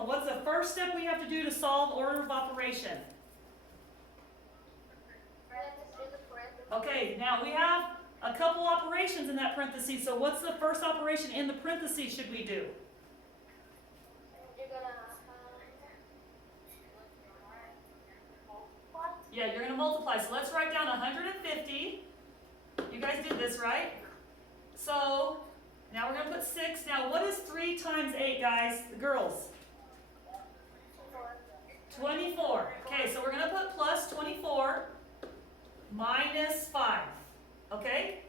problem. What's the first step we have to do to solve order of operation? Okay, now we have a couple operations in that parenthesis, so what's the first operation in the parentheses should we do? Yeah, you're going to multiply. So let's write down 150. You guys did this, right? So now we're going to put 6. Now what is 3 times 8, guys? The girls? 24. Okay, so we're going to put plus 24 minus 5. Okay?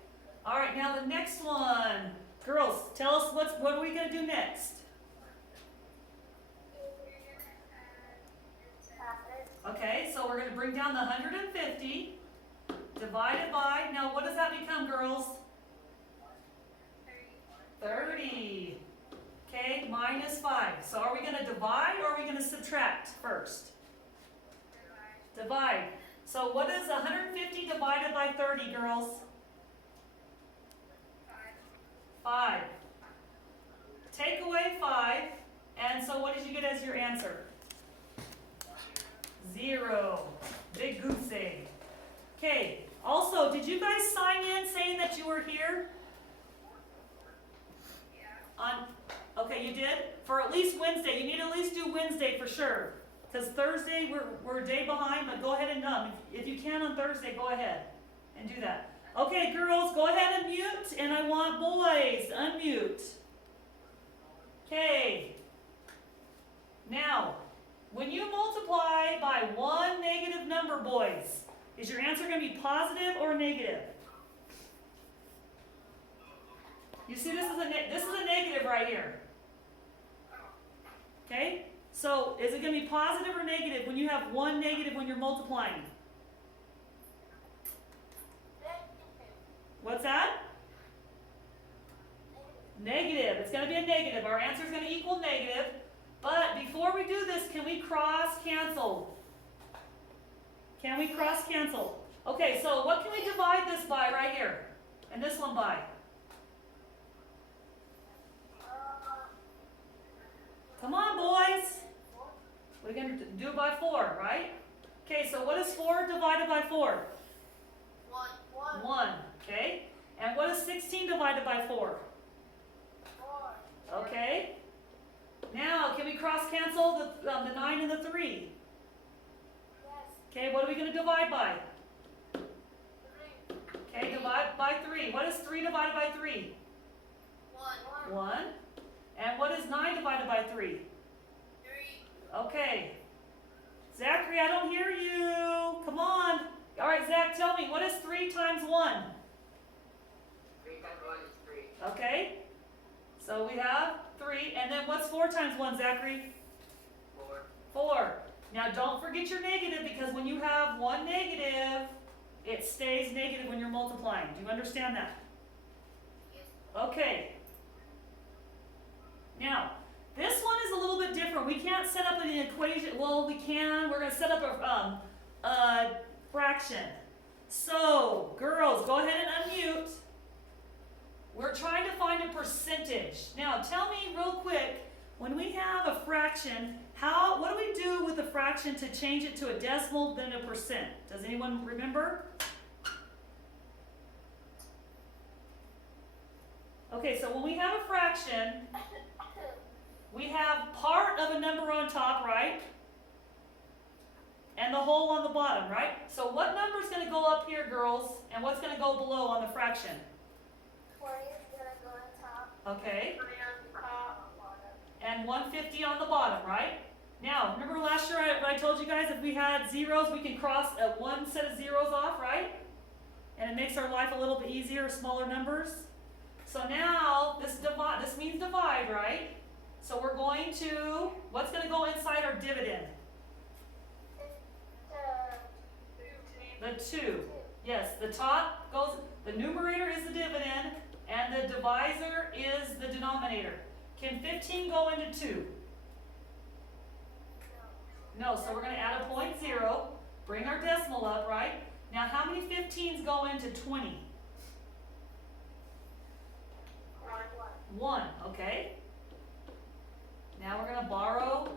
All right, now the next one. Girls, tell us what are we going to do next? Okay, so we're going to bring down the 150, divided by, now what does that become, girls? 30. Okay, minus 5. So are we going to divide or are we going to subtract first? Divide. So what is 150 divided by 30, girls? 5. Take away 5, and so what did you get as your answer? 0. Big goose egg. Okay, also, did you guys sign in saying that you were here? Okay, you did? For at least Wednesday. You need to at least do Wednesday for sure. Because Thursday, we're a day behind, but go ahead and if you can on Thursday, go ahead and do that. Okay, girls, go ahead and mute, and I want boys, unmute. Okay. Now, when you multiply by one negative number, boys, is your answer going to be positive or negative? You see, this is a negative right here. Okay? So, is it going to be positive or negative when you have one negative when you're multiplying? What's that? Negative. It's going to be a negative. Our answer is going to equal negative. But before we do this, can we cross cancel? Can we cross cancel? Okay, so what can we divide this by right here? And this one by? Come on, boys. We're going to do it by 4, right? Okay, so what is 4 divided by 4? 1. Okay. And what is 16 divided by 4? 4. Okay. Now, can we cross cancel the 9 and the 3? Yes. Okay, what are we going to divide by? 3. Okay, divide by 3. What is 3 divided by 3? 1. 1. And what is 9 divided by 3? 3. Okay. Zachary, I don't hear you. Come on. All right, Zach, tell me, what is 3 times 1? 3 times 1 is 3. Okay. So we have 3. And then what's 4 times 1, Zachary? 4. 4. Now don't forget your negative, because when you have one negative, it stays negative when you're multiplying. Do you understand that? Yes. Okay. Now, this one is a little bit different. We can't set up an equation. Well, we can. We're going to set up a fraction. So, girls, go ahead and unmute. We're trying to find a percentage. Now, tell me real quick, when we have a fraction, what do we do with a fraction to change it to a decimal, then a percent? Does anyone remember? Okay, so when we have a fraction, we have part of a number on top, right? And the whole on the bottom, right? So what number is going to go up here, girls? And what's going to go below on the fraction? 40 is going to go on top. Okay. 20 on top. And 150 on the bottom, right? Now, remember last year I told you guys if we had zeros, we can cross one set of zeros off, right? And it makes our life a little bit easier, smaller numbers. So now, this means divide, right? So we're going to, what's going to go inside our dividend? The 2. Yes, the top goes, the numerator is the dividend, and the divisor is the denominator. Can 15 go into 2? No, so we're going to add a 0.0, bring our decimal up, right? Now, how many 15s go into 20? 1, okay. Now we're going to borrow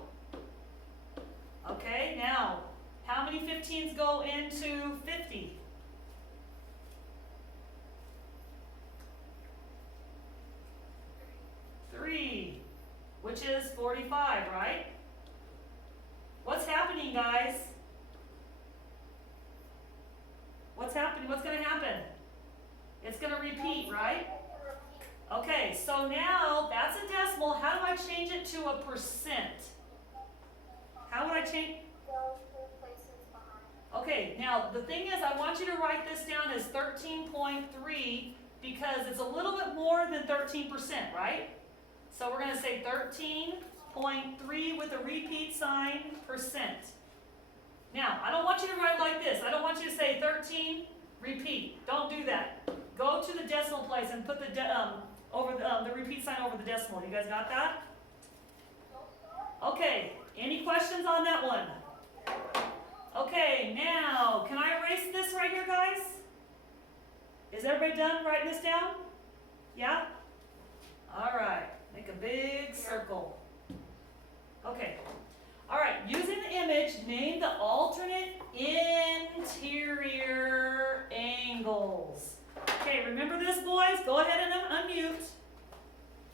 18s go into 50? 3, which is 45, right? What's happening, guys? What's happening? What's going to happen? It's going to repeat, right? Okay, so now that's a decimal. How do I change it to a percent? How would I change? Go 2 places behind. Okay, now the thing is, I want you to write this down as 13.3 because it's a little bit more than 13%, right? So we're going to say 13.3 with a repeat sign, percent. Now, I don't want you to write like this. I don't want you to say 13, repeat. Don't do that. Go to the decimal place and put the the repeat sign over the decimal. You guys got that? Okay, any questions on that one? Okay, now, can I erase this right here, guys? Is everybody done writing this down? Yeah? All right, make a big circle. Okay, all right, using the image, name the alternate interior angles. Okay, remember this, boys? Go ahead and unmute.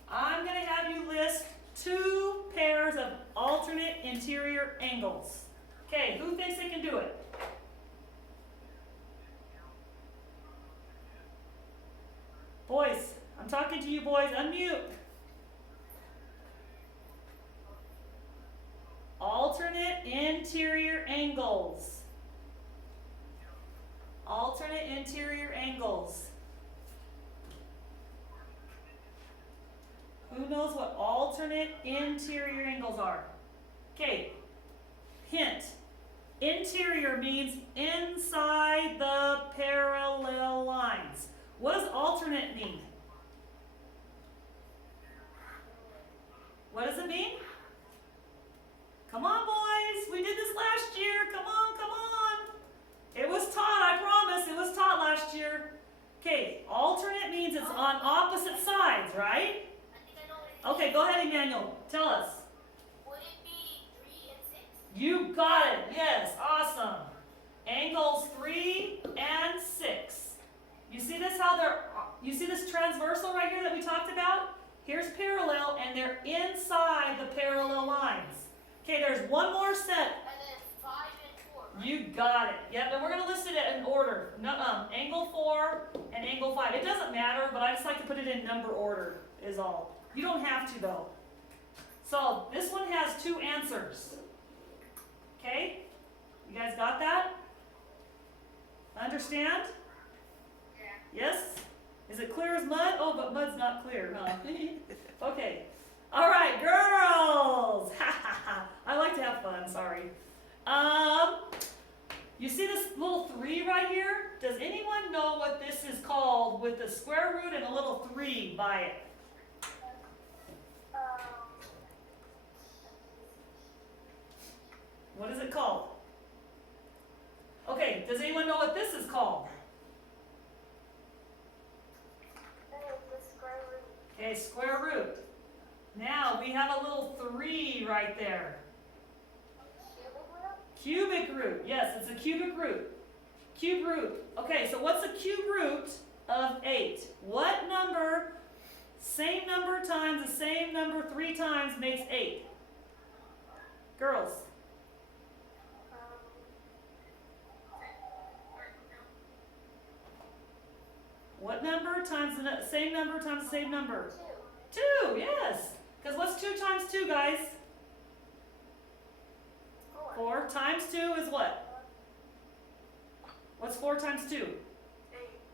I'm going to have you list 2 pairs of alternate interior angles. Okay, who thinks they can do it? Boys, I'm talking to you boys. Unmute. Alternate interior angles. Alternate interior angles. Who knows what alternate interior angles are? Okay, hint. Interior means inside the parallel lines. What does alternate mean? What does it mean? Come on, boys. We did this last year. Come on, come on. It was taught, I promise. It was taught last year. Okay, alternate means it's on opposite sides, right? Okay, go ahead, Emmanuel. Tell us. Would it be 3 and 6? You got it. Yes, awesome. Angles 3 and 6. You see this you see this transversal right here that we talked about? Here's parallel and they're inside the parallel lines. Okay, there's one more set. And then 5 and 4. Right? You got it. Yep, and we're going to list it in order. Angle 4 and angle 5. It doesn't matter, but I just like to put it in number order is all. You don't have to though. So this one has 2 answers. Okay? You guys got that? Understand? Yeah. Yes? Is it clear as mud? Oh, but mud's not clear, huh? Okay. All right, girls. I like to have fun. Sorry. You see this little 3 right here? Does anyone know what this is called with the square root and a little 3 by it? What is it called? Okay, does anyone know what this is called? The square root. Okay, square root. Now we have a little 3 right there. Cubic root? Cubic root. Yes, it's a cubic root. Cube root. Okay, so what's the cube root of 8? What number, same number times the same number 3 times makes 8? Girls. What number times the same number times the same number? 2. 2, yes. Because what's 2 times 2, guys? 4 times 2 is what? What's 4 times 2? 8.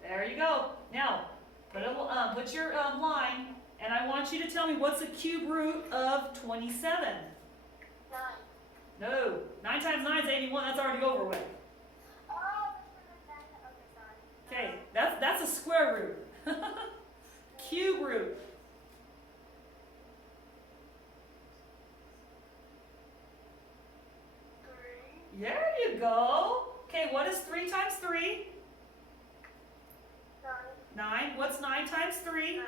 There you go. Now, put your line, and I want you to tell me what's the cube root of 27? 9. No. 9 times 9 is 81. That's already over with. Oh, okay, sorry. Okay, that's a square root. Cube root. 3. There you go. Okay, what is 3 times 3? 9. 9. What's 9 times 3? 9.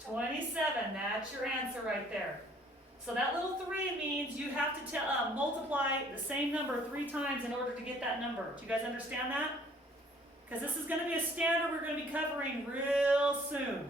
27. That's your answer right there. So that little 3 means you have to multiply the same number 3 times in order to get that number. Do you guys understand that? Because this is going to be a standard we're going to be covering real soon.